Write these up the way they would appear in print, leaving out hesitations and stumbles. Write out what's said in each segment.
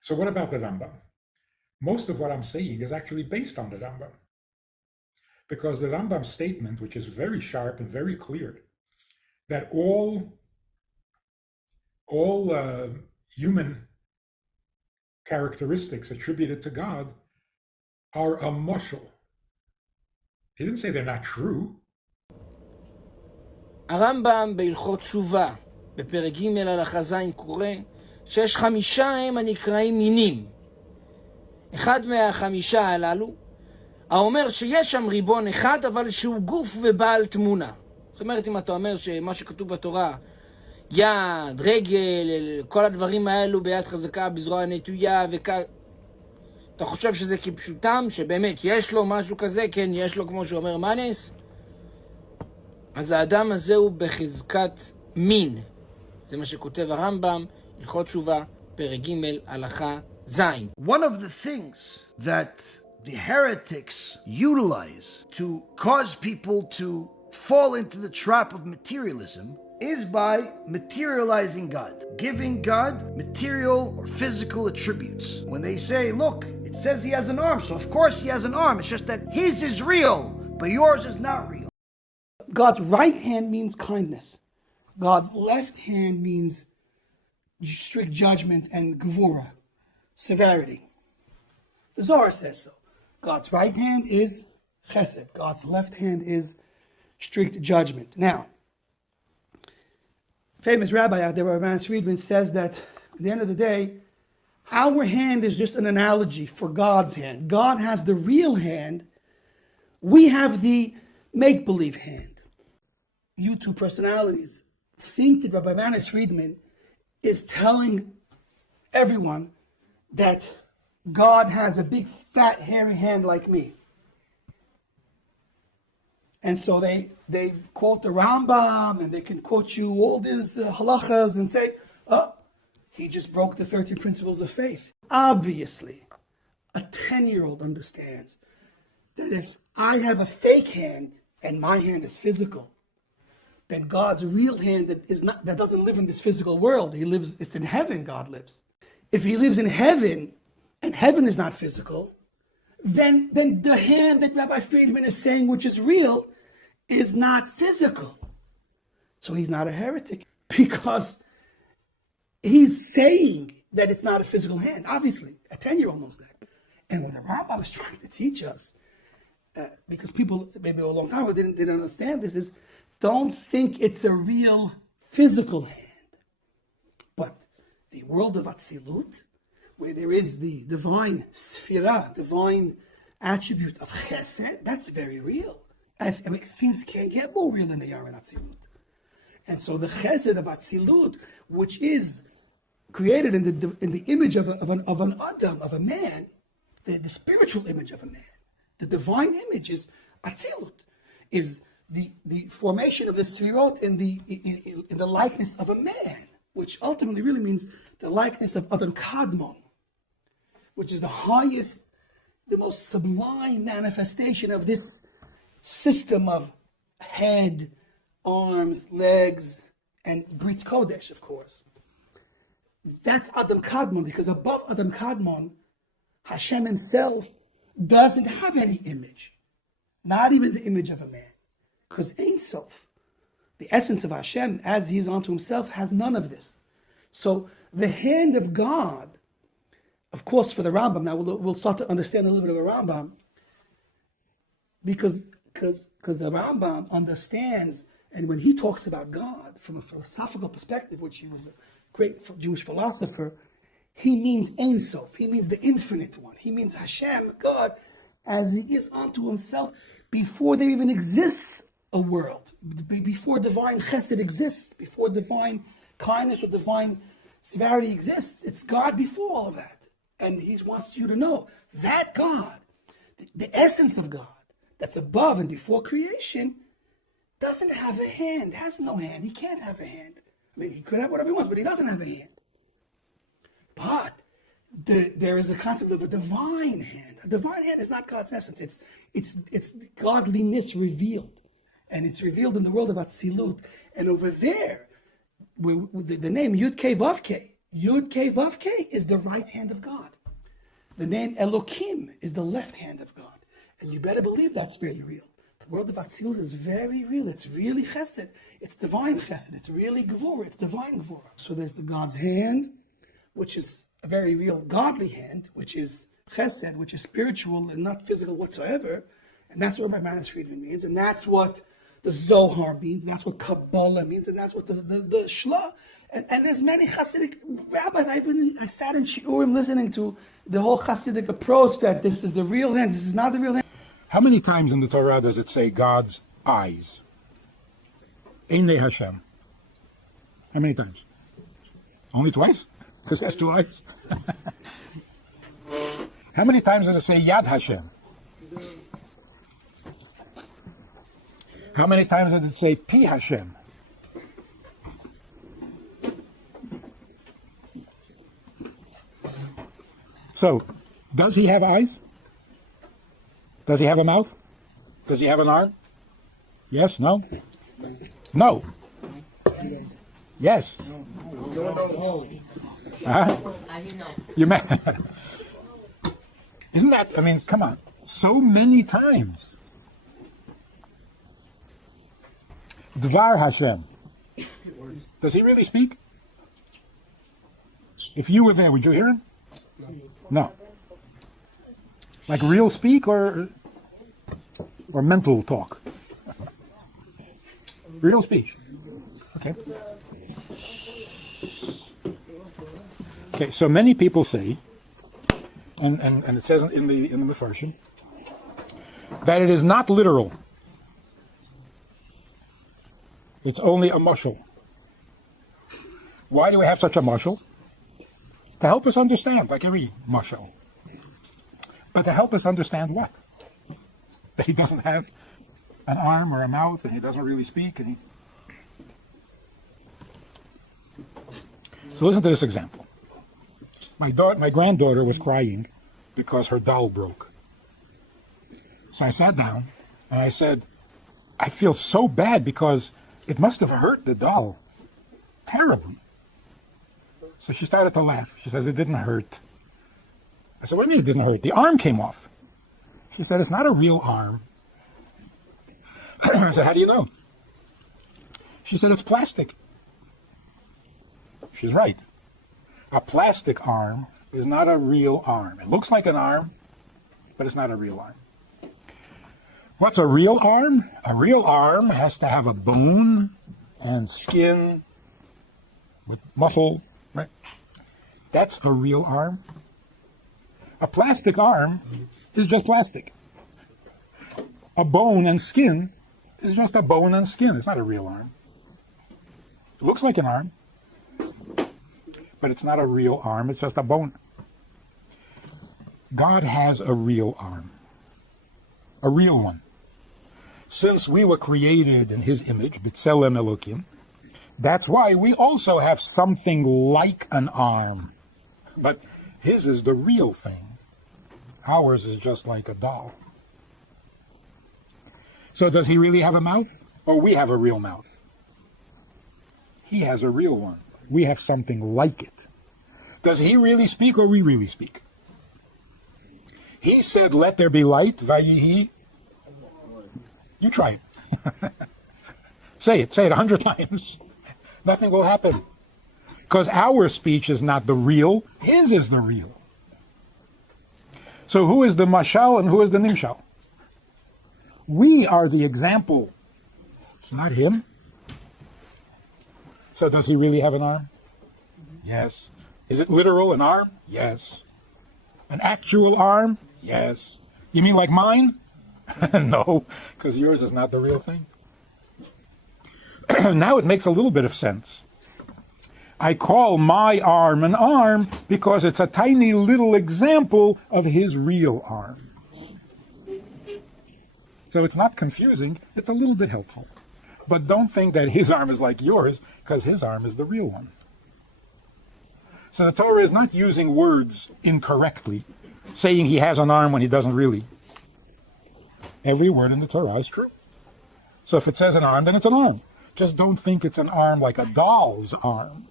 So what about the Rambam? Most of what I'm saying is actually based on the Rambam. Because the Rambam's statement, which is very sharp and very clear, that all human characteristics attributed to God are a mushal. He didn't say they're not true. הרמב"ם בהלכות תשובה, בפרק ג' הלכה ז' קורא שיש 5 הם הנקראים מינים. אחד מה5 הללו, האומר שיש שם ריבון אחד, אבל שהוא גוף ובעל תמונה. זאת אומרת, אם אתה אומר שמה שכתוב בתורה, יד, רגל, כל הדברים האלו ביד חזקה, בזרוע נטויה, אתה חושב שזה כפשוטם, שבאמת יש לו משהו כזה, כן, יש לו כמו שאומר מנס, אז האדם הזה הוא בחזקת מין. זה מה שכותב הרמב"ם, הלכות תשובה, פרק ג' הלכה ז'. One of the things that the heretics utilize to cause people to fall into the trap of materialism is by materializing God, giving God material or physical attributes. When they say, look, it says he has an arm, so of course he has an arm. It's just that his is real, but yours is not real. God's right hand means kindness. God's left hand means strict judgment and gevura, severity. The Zohar says so. God's right hand is chesed. God's left hand is strict judgment. Now, famous rabbi out there, Rabbi Manis Friedman, says that at the end of the day, our hand is just an analogy for God's hand. God has the real hand. We have the make-believe hand. YouTube personalities think that Rabbi Manis Friedman is telling everyone that God has a big, fat, hairy hand like me. And so they quote the Rambam, and they can quote you all these halachas and say, oh, he just broke the 13 principles of faith. Obviously, a 10-year-old understands that if I have a fake hand and my hand is physical, then God's real hand that doesn't live in this physical world. It's in heaven God lives. If he lives in heaven, and heaven is not physical, then the hand that Rabbi Friedman is saying, which is real, is not physical. So he's not a heretic, because he's saying that it's not a physical hand. Obviously, a 10-year-old knows that. And what the Rambam is trying to teach us, because people maybe a long time ago didn't understand this, is don't think it's a real physical hand. But the world of Atzilut, where there is the divine sphira, divine attribute of chesed, that's very real. I mean, things can't get more real than they are in Atzilut. And so the chesed of Atzilut, which is created in the image of an Adam, of a man, the spiritual image of a man, the divine image is Atzilut, is the formation of the Sfirot in the likeness of a man, which ultimately really means the likeness of Adam Kadmon, which is the highest, the most sublime manifestation of this system of head, arms, legs, and Brit Kodesh, of course. That's Adam Kadmon, because above Adam Kadmon, Hashem himself doesn't have any image, not even the image of a man. Because Ein Sof, the essence of Hashem, as he is unto himself, has none of this. So the hand of God, of course, for the Rambam, now we'll start to understand a little bit of a Rambam, because the Rambam understands, and when he talks about God from a philosophical perspective, which he was a great Jewish philosopher, he means Ein Sof, he means the infinite one. He means Hashem, God, as he is unto himself before there even exists a world, before divine chesed exists, before divine kindness or divine severity exists. It's God before all of that. And he wants you to know that God, the essence of God, that's above and before creation, doesn't have a hand, has no hand. He can't have a hand. I mean, he could have whatever he wants, but he doesn't have a hand. But there is a concept of a divine hand. A divine hand is not God's essence. It's godliness revealed. And it's revealed in the world of Atzilut. And over there, the name Yud Kei Vav Kei Yud K Vav K is the right hand of God. The name Elokim is the left hand of God. And you better believe that's very real. The world of Atzilut is very real. It's really chesed. It's divine chesed. It's really gevurah. It's divine gevurah. So there's the God's hand, which is a very real godly hand, which is chesed, which is spiritual and not physical whatsoever. And that's what Rabbi Manis Friedman means. And that's what the Zohar means. That's what Kabbalah means. And that's what the Shla. And there's many Chassidic rabbis. I sat in Shiurim listening to the whole Chassidic approach that this is the real hand, this is not the real hand. How many times in the Torah does it say God's eyes? Einei Hashem. How many times? Only twice? Because it has two eyes. How many times does it say Yad Hashem? How many times does it say Pi Hashem? So, does he have eyes? Does he have a mouth? Does he have an arm? Yes? No? No. Yes. You may. Isn't that, I mean, come on. So many times. Dvar Hashem. Does he really speak? If you were there, would you hear him? No. Like real speak or mental talk? Real speech. Okay. Okay, so many people say, and it says in the Mefarshim, that it is not literal. It's only a mashal. Why do we have such a mashal? To help us understand, like every mashal. But to help us understand what? That he doesn't have an arm or a mouth, and he doesn't really speak. So listen to this example. My granddaughter was crying because her doll broke. So I sat down and I said, I feel so bad because it must have hurt the doll terribly. So she started to laugh. She says, it didn't hurt. I said, what do you mean it didn't hurt? The arm came off. She said, it's not a real arm. I said, how do you know? She said, it's plastic. She's right. A plastic arm is not a real arm. It looks like an arm, but it's not a real arm. What's a real arm? A real arm has to have a bone and skin with muscle, right? That's a real arm. A plastic arm is just plastic. A bone and skin is just a bone and skin. It's not a real arm. It looks like an arm, but it's not a real arm. It's just a bone. God has a real arm, a real one. Since we were created in his image, B'Tselem Elokim, that's why we also have something like an arm. But his is the real thing. Ours is just like a doll. So does he really have a mouth? Or we have a real mouth? He has a real one. We have something like it. Does he really speak or we really speak? He said, let there be light, vayihi. You try it. Say it 100 times. Nothing will happen. Because our speech is not the real, his is the real. So who is the mashal and who is the nimshal? We are the example. It's not him. So does he really have an arm? Yes. Is it literal, an arm? Yes. An actual arm? Yes. You mean like mine? No, because yours is not the real thing. Now it makes a little bit of sense. I call my arm an arm because it's a tiny little example of his real arm. So it's not confusing, it's a little bit helpful. But don't think that his arm is like yours, because his arm is the real one. So the Torah is not using words incorrectly, saying he has an arm when he doesn't really. Every word in the Torah is true. So if it says an arm, then it's an arm. Just don't think it's an arm like a doll's arm.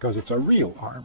because it's a real arm.